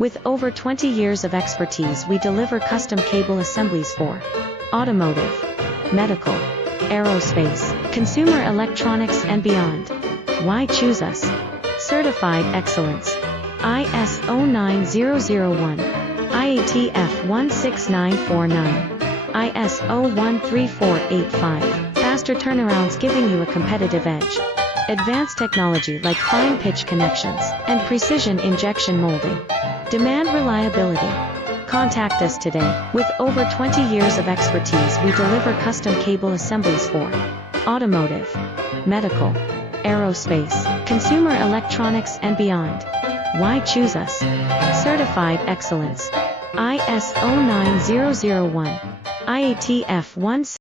With over 20 years of expertise, we deliver custom cable assemblies for automotive, medical, aerospace, consumer electronics and beyond. Why choose us? Certified excellence. ISO 9001, IATF 16949, ISO 13485. Faster turnarounds giving you a competitive edge. Advanced technology like fine pitch connections and precision injection molding. Demand reliability. Contact us today. With over 20 years of expertise, we deliver custom cable assemblies for automotive, medical, aerospace, consumer electronics and beyond. Why choose us? Certified excellence. ISO 9001, IATF 1